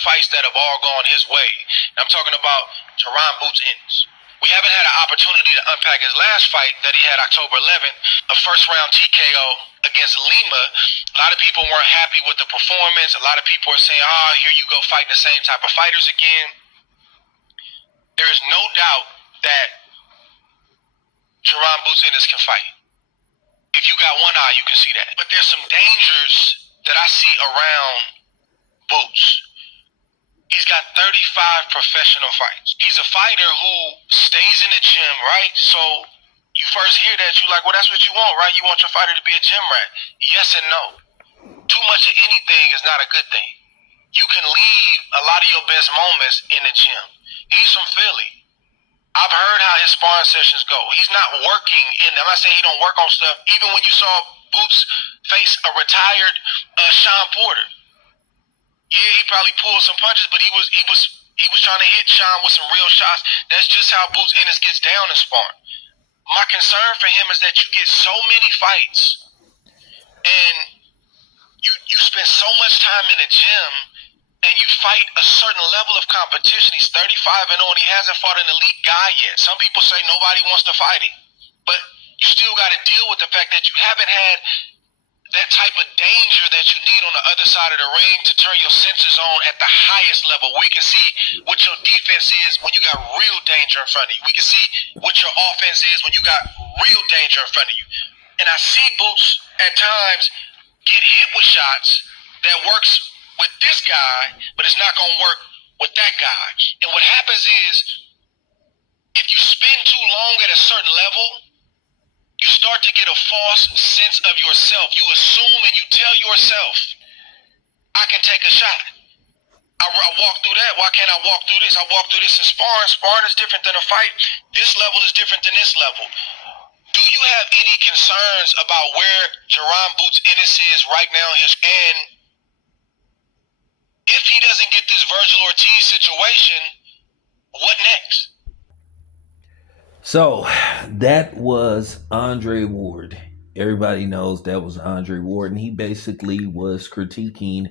fights that have all gone his way. And I'm talking about Jaron Boots Ennis. We haven't had an opportunity to unpack his last fight that he had October 11th, a first-round TKO against Lima. A lot of people weren't happy with the performance. A lot of people are saying, here you go fighting the same type of fighters again. There is no doubt that Jaron Boots Ennis can fight. If you got one eye, you can see that. But there's some dangers that I see around Boots. He's got 35 professional fights. He's a fighter who stays in the gym, right? So you first hear that, you're like, well, that's what you want, right? You want your fighter to be a gym rat. Yes and no. Too much of anything is not a good thing. You can leave a lot of your best moments in the gym. He's from Philly. I've heard how his sparring sessions go. He's not working in them. I'm not saying he don't work on stuff. Even when you saw Boots face a retired Sean Porter. Yeah, he probably pulled some punches, but he was trying to hit Sean with some real shots. That's just how Boots Ennis gets down in sparring. My concern for him is that you get so many fights and you spend so much time in the gym and you fight a certain level of competition. He's 35 and on. He hasn't fought an elite guy yet. Some people say nobody wants to fight him. But you still got to deal with the fact that you haven't had that type of danger that you need on the other side of the ring to turn your senses on at the highest level. We can see what your defense is when you got real danger in front of you. We can see what your offense is when you got real danger in front of you. And I see Boots at times get hit with shots that works with this guy, but it's not going to work with that guy. And what happens is, if you spend too long at a certain level, you start to get a false sense of yourself. You assume and you tell yourself, I can take a shot. I walk through that. Why can't I walk through this? I walk through this in sparring. Sparring is different than a fight. This level is different than this level. Do you have any concerns about where Jaron Boots Ennis is right now? And if he doesn't get this Virgil Ortiz situation, what next? So that was Andre Ward. Everybody knows that was Andre Ward, and he basically was critiquing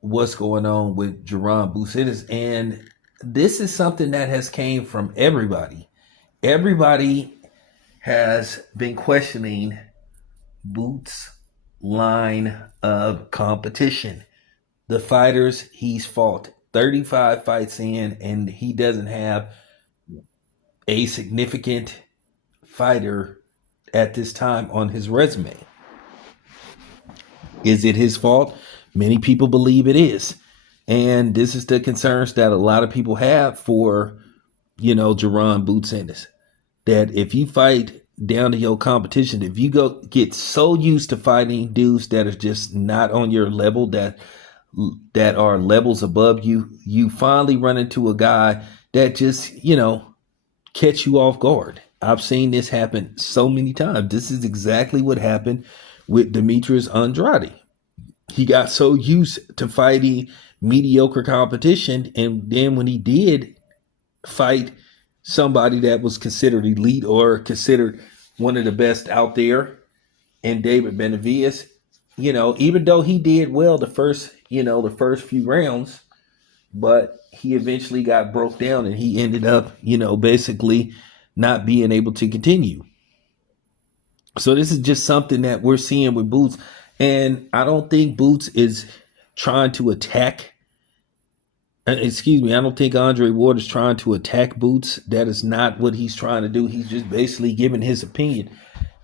what's going on with Jaron Boots Ennis. And this is something that has came from everybody. Everybody has been questioning Boots' line of competition. The fighters he's fought, 35 fights in, and he doesn't have a significant fighter at this time on his resume. Is it his fault? Many people believe it is. And this is the concerns that a lot of people have for, Jaron Boots Ennis. That if you fight down to your competition, if you get so used to fighting dudes that are just not on your level, that are levels above you, you finally run into a guy that just, catch you off guard. I've seen this happen so many times. This is exactly what happened with Demetrius Andrade. He got so used to fighting mediocre competition, and then when he did fight somebody that was considered elite or considered one of the best out there, and David Benavidez, even though he did well the first few rounds, but he eventually got broke down and he ended up, basically not being able to continue. So this is just something that we're seeing with Boots. And I don't think Boots is trying to attack. I don't think Andre Ward is trying to attack Boots. That is not what he's trying to do. He's just basically giving his opinion.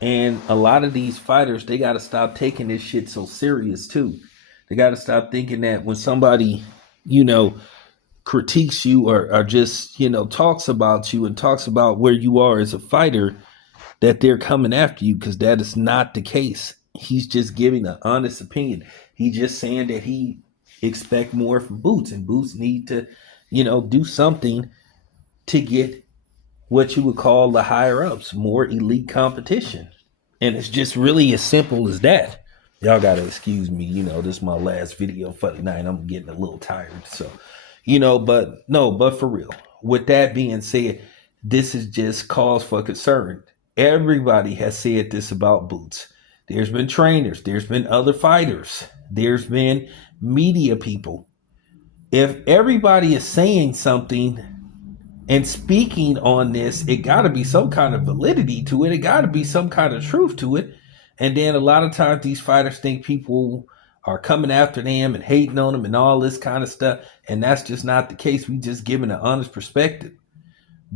And a lot of these fighters, they got to stop taking this shit so serious too. They got to stop thinking that when somebody, critiques you or just, talks about you and talks about where you are as a fighter, that they're coming after you, because that is not the case. He's just giving an honest opinion. He's just saying that he expect more from Boots, and Boots need to, do something to get what you would call the higher ups, more elite competition. And it's just really as simple as that. Y'all gotta excuse me, this is my last video for the night. I'm getting a little tired. So, but for real. With that being said, this is just cause for concern. Everybody has said this about Boots. There's been trainers, there's been other fighters, there's been media people if everybody is saying something and speaking on this, it got to be some kind of validity to it. It got to be some kind of truth to it. And then a lot of times these fighters think people are coming after them and hating on them and all this kind of stuff. And that's just not the case. We just giving an honest perspective.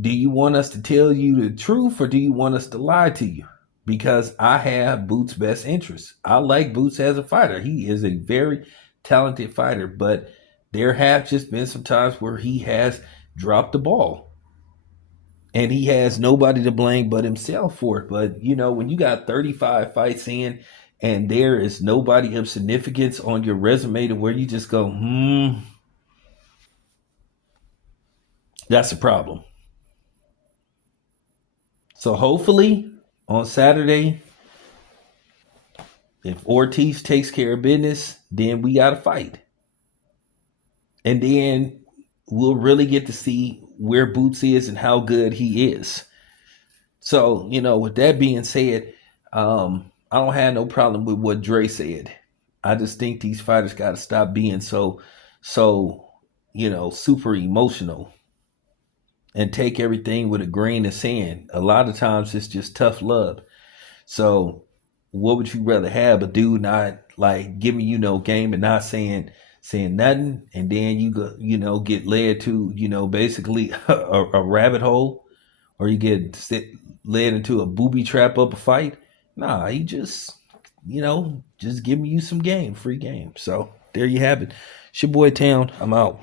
Do you want us to tell you the truth or do you want us to lie to you? Because I have Boots' best interests. I like Boots as a fighter. He is a very talented fighter, but there have just been some times where he has dropped the ball and he has nobody to blame but himself for it. But you know, when you got 35 fights in and there is nobody of significance on your resume to where you just go, that's a problem. So hopefully on Saturday, if Ortiz takes care of business, then we got to fight. And then we'll really get to see where Boots is and how good he is. So, you know, with that being said, I don't have no problem with what Dre said. I just think these fighters got to stop being so, you know, super emotional and take everything with a grain of sand. A lot of times it's just tough love. So, what would you rather have? A dude not like giving you no game and not saying nothing, and then you go, you know, get led to, you know, basically a rabbit hole, or you get led into a booby trap up a fight. Nah, he just, you know, just giving you some game, free game. So there you have it. It's your boy Town. I'm out.